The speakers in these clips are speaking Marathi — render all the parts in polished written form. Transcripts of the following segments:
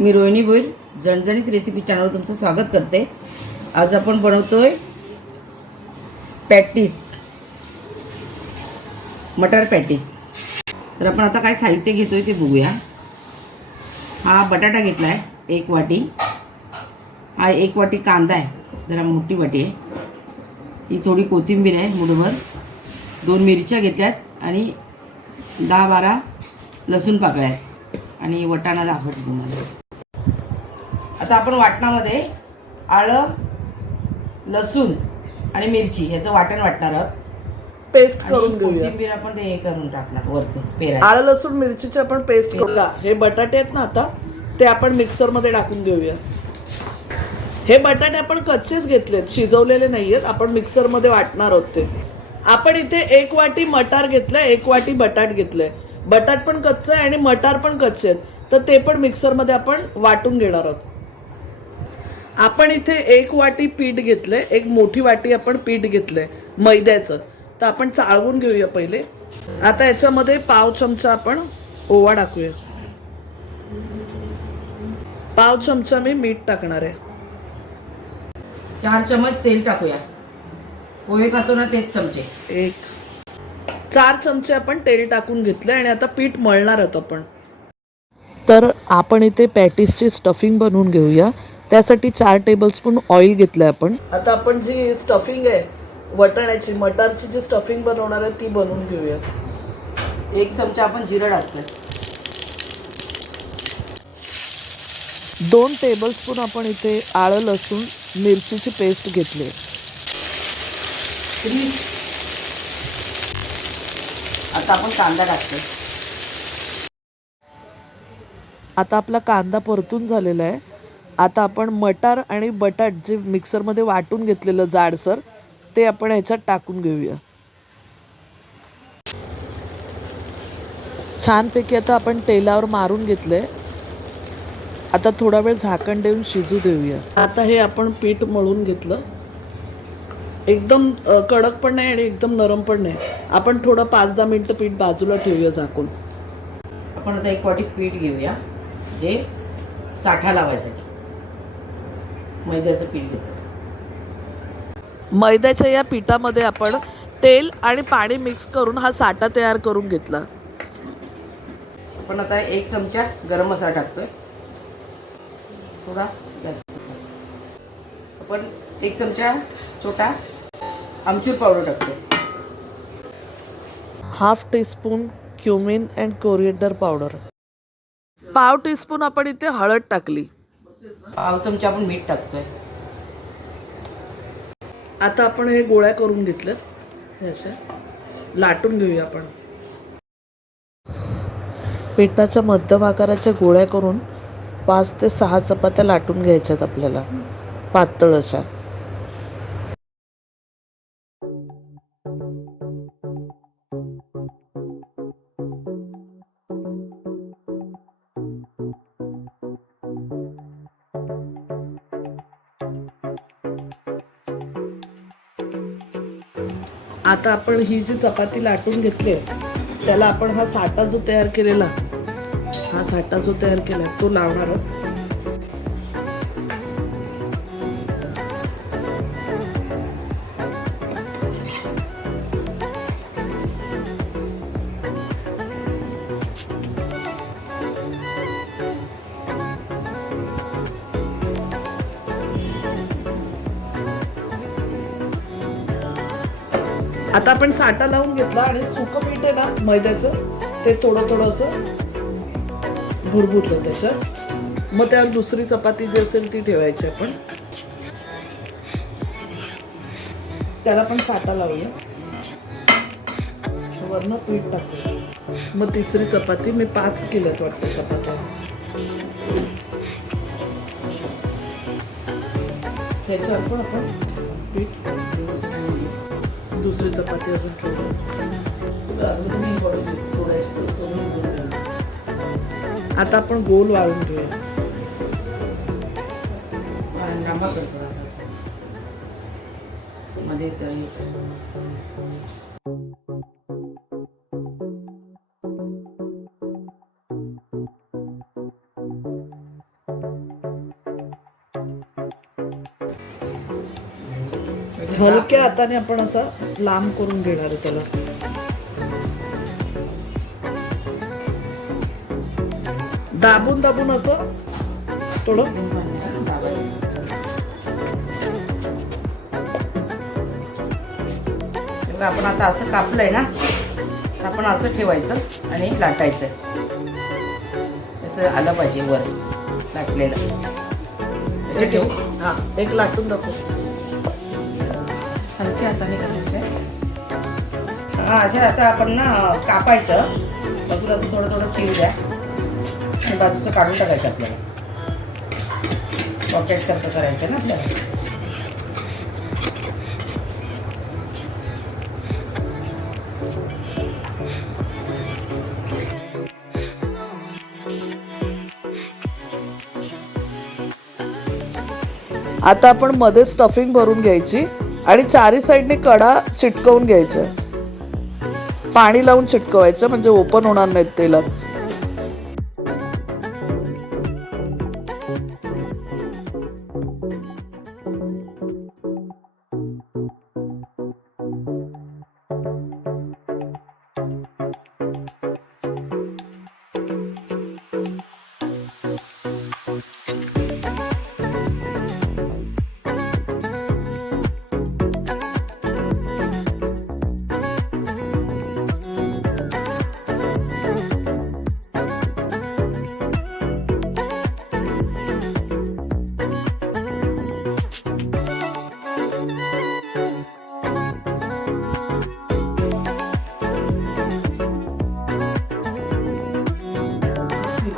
मी रोहिणी भोईर झणझणीत रेसिपी चॅनलवर तुमचं स्वागत करते। आज आपण बनवतोय पॅटीस, मटर पॅटीस। तर आपण आता काय साहित्य घेतोय ते बघूया। हा बटाटा घेतला आहे 1 वाटी, हा 1 वाटी कांदा आहे, जरा मोठी वाटी आहे, ही थोडी कोथिंबीर आहे मुठभर, 2 मिरच्या घेतल्यात आणि 10-12 लसूण पाकळ्या आहेत आणि वटाणा दाखवतो तुम्हाला। आता आपण वाटणामध्ये आलं, लसूण आणि मिरची ह्याचं वाटण वाटणार आहोत। पेस्ट करून घेऊया। कोथिंबीर आपण ते हे करून टाकणार वरतून पेरा। आलं लसूण मिरचीचे आपण पेस्ट करूया। हे बटाटे आहेत ना, आता ते आपण मिक्सर मध्ये टाकून घेऊया। हे बटाटे आपण कच्चेच घेतलेत, शिजवलेले नाहीयेत, आपण मिक्सर मध्ये वाटणार आहोत ते। आपण इथे 1 वाटी मटार घेतलंय, 1 वाटी बटाट घेतलंय। बटाट पण कच्चं आहे आणि मटार पण कच्चे आहेत, तर ते पण मिक्सर मध्ये आपण वाटून घेणार आहोत। आपण इथे 1 वाटी पीठ घेतलंय, 1 मोठी वाटी आपण पीठ घेतलंय मैद्याचं, तर आपण चाळवून घेऊया पहिले। आता याच्यामध्ये पाव चमचा आपण ओवा टाकूया, पाव चमचा मी मीठ टाकणार आहे, 4 चमच तेल टाकूया, पोहे खातो ना तेच चमचे। 4 चमचे आपण तेल टाकून घेतले आणि आता पीठ मळणार आहोत आपण। तर आपण इथे पॅटीसची स्टफिंग बनवून घेऊया, त्यासाठी 4 टेबलस्पून ऑइल घेतलंय आपण। आता आपण जी स्टफिंग आहे वटाण्याची मटारची जी स्टफिंग बनवणार आहे ती बनवून घेऊया। 1 चमचा आपण जिरं टाकतोय, 2 टेबलस्पून आपण इथे आलं लसूण मिरचीची पेस्ट घेतली। आता आपण कांदा टाकतोय। आता आपला कांदा परतून झालेला आहे। आता आपण मटार आणि बटाट जे मिक्सरमध्ये वाटून घेतलेलं जाडसर ते आपण ह्याच्यात टाकून घेऊया। छानपैकी आता आपण तेलावर मारून घेतलंय। आता थोडा वेळ झाकण देऊन शिजू देऊया। आता हे आपण पीठ मळून घेतलं, एकदम कडक पण नाही आणि एकदम नरम पण नाही, आपण थोडं 5-10 मिनिटं पीठ बाजूला ठेवूया झाकून। आपण आता 1 वाटी पीठ घेऊया, जे साठा लावायसाठी मैद्याचं पीठ घेतो। मैद्याच्या या पिठामध्ये आपण तेल आणि पाणी मिक्स करून हा साठा तयार करून घेतला। आपण आता 1 चमचा गरम मसाला टाकतोय, थोडा जास्त। आपण 1 चमचा छोटा आमचूर पावडर टाकतोय, half teaspoon cumin and coriander powder, पाव टीस्पून आपण इथे हळद टाकली, पाव चमचा आपण मीठ टाकतोय। आता आपण हे गोळ्या करून घेतल्यात, हे अशा लाटून घेऊया आपण। पिठाच्या मध्यम आकाराच्या गोळ्या करून 5 ते 6 चपात्या लाटून घ्यायच्यात आपल्याला, पातळ अशा। आता आपण ही जी चपाती लाटून घेतली त्याला आपण हा साठा जो तयार केलेला तो लावणार आहोत। आता आपण साठा लावून घेतला आणि सुकं पीठ आहे ना मैद्याचं, ते थोडं असं भुरभुरलं त्याच्यात। मग त्यावर दुसरी चपाती जी असेल ती ठेवायची आपण, त्याला पण साठा लावूया, वरनं पीठ टाकूया। मग तिसरी चपाती, मी 5 केल्यात वाटतं चपात्या, ह्याच्यावर पण आपण पीठ, दुसरी चपाती अजून ठेवू। आता आपण गोल वाळून घेऊया, मध्ये हलक्या हाताने आपण असा लांब करून घेणार आहे त्याला. दाबून दाबून असं थोडं. आपण आता असं कापलंय ना, आपण असं ठेवायचं आणि लाटायचं. असं आलं पाहिजे वर लाटलेलं. ठेवू. हा, एक लाटून दाखव. हलक्या हाताने करायचंय. हा, अशा आता आपण ना कापायचं. बाजूला असं थोडं थोडं चिव द्या आणि बाजूचं काढून टाकायचं. आपल्याला पॉकेट सारखं करायचं ना आपल्याला. आता आपण मध्ये स्टफिंग भरून घ्यायची आणि चारी साईडने कडा चिटकवून घ्यायच्या. पाणी लावून चिटकवायचं म्हणजे ओपन होणार नाहीत तेलात.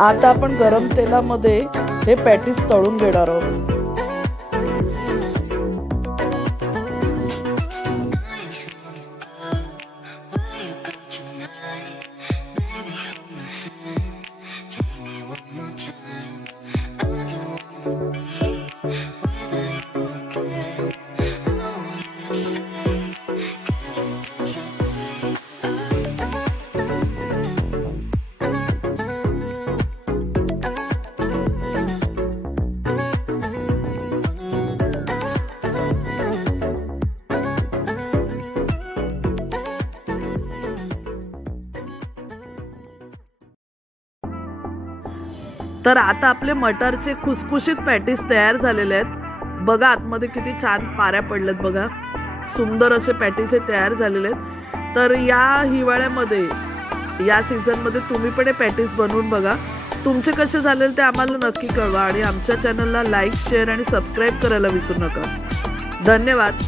आता आपण गरम तेलामध्ये हे पॅटीस तळून घेणार आहोत. तर आता आपले मटारचे खुसखुशीत पॅटीस तयार झालेले आहेत. बघा आतमध्ये किती छान पाऱ्या पडल्यात. बघा सुंदर असे पॅटीस हे तयार झालेले आहेत. तर या हिवाळ्यामध्ये, या सीझनमध्ये तुम्ही पण हे पॅटीस बनवून बघा. तुमचे कसे झालेले ते आम्हाला नक्की कळवा आणि आमच्या चॅनलला लाईक, शेअर आणि सबस्क्राईब करायला विसरू नका. धन्यवाद.